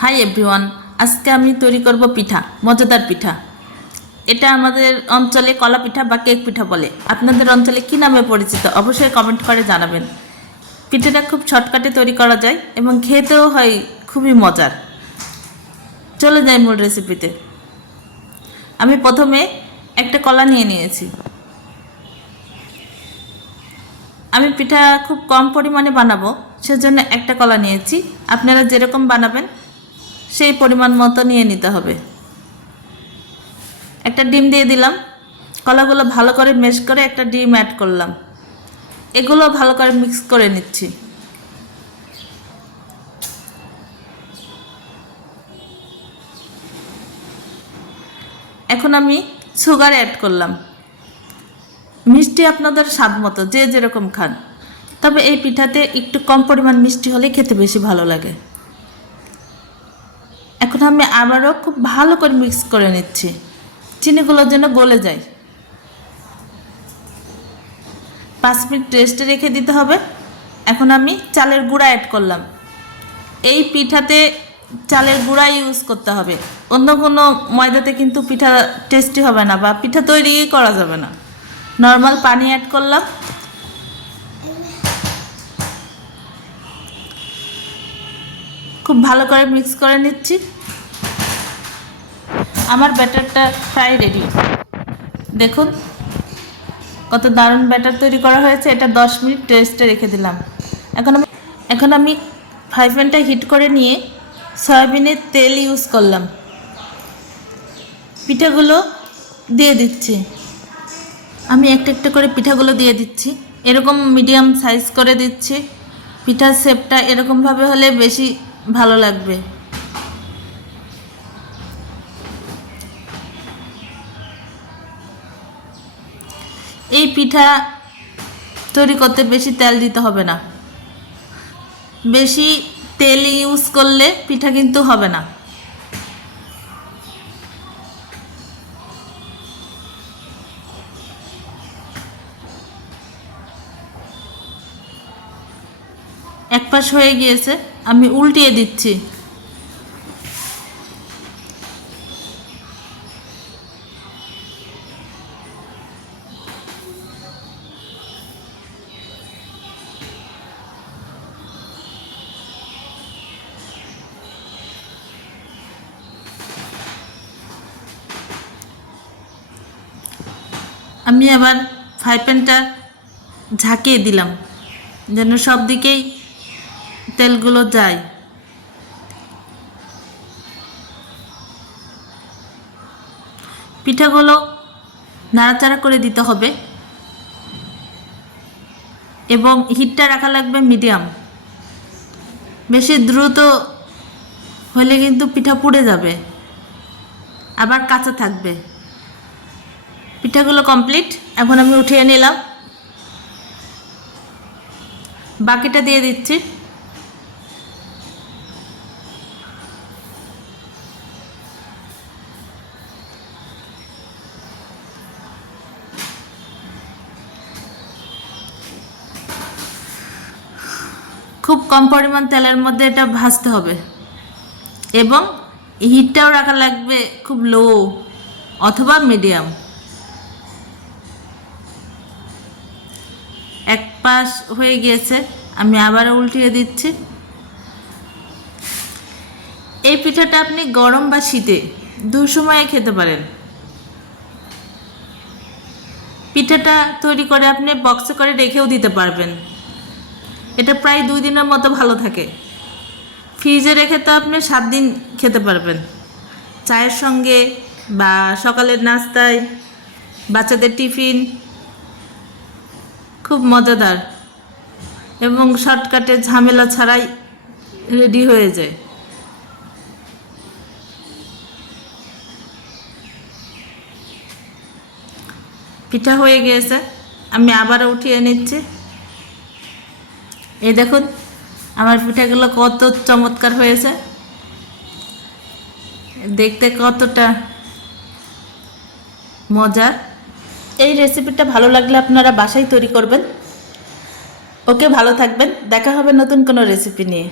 Hi everyone, আজকে আমি তৈরি করব পিঠা, মজাদার পিঠা। এটা আমাদের অঞ্চলে কলা পিঠা বা কেক পিঠা বলে। আপনাদের অঞ্চলে কি নামে পরিচিত অবশ্যই কমেন্ট করে জানাবেন। পিঠাটা খুব শর্টকাটে তৈরি করা যায় এবং খেতেও হয় খুবই মজার। চলে যাই মূল রেসিপিতে আমি প্রথমে একটা কলা নিয়ে নিয়েছি। আমি পিঠা খুব কম পরিমাণে বানাবো, সেজন্য একটা কলা নিয়েছি। আপনারা যেরকম বানাবেন সেই পরিমাণ মতো নিয়ে নিতে হবে। একটা ডিম দিয়ে দিলাম। কলাগুলো ভালো করে মেশ করে একটা ডিম অ্যাড করলাম। এগুলো ভালো করে মিক্স করে নিচ্ছি। এখন আমি সুগার অ্যাড করলাম। মিষ্টি আপনাদের স্বাদ মতো, যে যেরকম খান। তবে এই পিঠাতে একটু কম পরিমাণ মিষ্টি হলে খেতে বেশি ভালো লাগে। এখন আমি আবারও খুব ভালো করে মিক্স করে নিচ্ছি। চিনিগুলো যেন গলে যায়। পাঁচ মিনিট রেস্টে রেখে দিতে হবে। এখন আমি চালের গুঁড়া অ্যাড করলাম। এই পিঠাতে চালের গুঁড়া ইউজ করতে হবে। অন্য কোনো ময়দাতে কিন্তু পিঠা টেস্টি হবে না বা পিঠা তৈরি করা যাবে না। নর্মাল পানি অ্যাড করলাম। খুব ভালো করে মিক্স করে নিচ্ছি। আমার ব্যাটারটা প্রায় রেডি দেখুন, কত দারুণ ব্যাটার তৈরি করা হয়েছে। এটা দশ মিনিট রেস্টে রেখে দিলাম। এখন আমি এখন আমি ফ্রাই প্যানটা হিট করে নিয়ে সয়াবিনের তেল ইউজ করলাম। পিঠাগুলো দিয়ে দিচ্ছি। আমি একটা একটা করে পিঠাগুলো দিয়ে দিচ্ছি। এরকম মিডিয়াম সাইজ করে দিচ্ছি। পিঠার শেপটা এরকমভাবে হলে বেশি ভালো লাগবে। এই পিঠা তৈরি করতে বেশি তেল দিতে হবে না। বেশি তেল ইউজ করলে পিঠা কিন্তু হবে না। এক পাশ হয়ে গিয়েছে। আমি উল্টিয়ে দিচ্ছি। আমি আবার ফ্রাই প্যানটা ঝাঁকিয়ে দিলাম যেন সব দিকেই তেলগুলো যায় পিঠাগুলো নাড়াচাড়া করে দিতে হবে। এবং হিটটা রাখা লাগবে মিডিয়াম। বেশি দ্রুত হলে কিন্তু পিঠা পুড়ে যাবে। আবার কাঁচা থাকবে। পিঠাগুলো কমপ্লিট এখন আমি উঠিয়ে নিলাম। বাকিটা দিয়ে দিচ্ছি। খুব কম পরিমাণ তেলের মধ্যে এটা ভাজতে হবে। এবং হিটটাও রাখা লাগবে খুব লো অথবা মিডিয়াম এক পাশ হয়ে গিয়েছে, আমি আবার উল্টিয়ে দিচ্ছি। এই পিঠাটা আপনি গরম বা শীতে দু সময়ে খেতে পারেন। পিঠাটা তৈরি করে আপনি বক্সে করে রেখেও দিতে পারবেন। এটা প্রায় দুই দিনের মতো ভালো থাকে। ফ্রিজে রেখে তো আপনি সাত দিন খেতে পারবেন। চায়ের সঙ্গে বা সকালের নাস্তায় বাচ্চাদের টিফিন খুব মজাদার এবং শর্টকাটে ঝামেলা ছাড়াই রেডি হয়ে যায়। পিঠা হয়ে গিয়েছে আমি আবারও উঠিয়ে নিচ্ছি। এই দেখুন, আমার পিঠাগুলো কত চমৎকার হয়েছে। দেখতে কতটা মজার। এই রেসিপিটা ভালো লাগলে আপনারা বাসায় তৈরি করবেন। ওকে ভালো থাকবেন, দেখা হবে নতুন কোনো রেসিপি নিয়ে।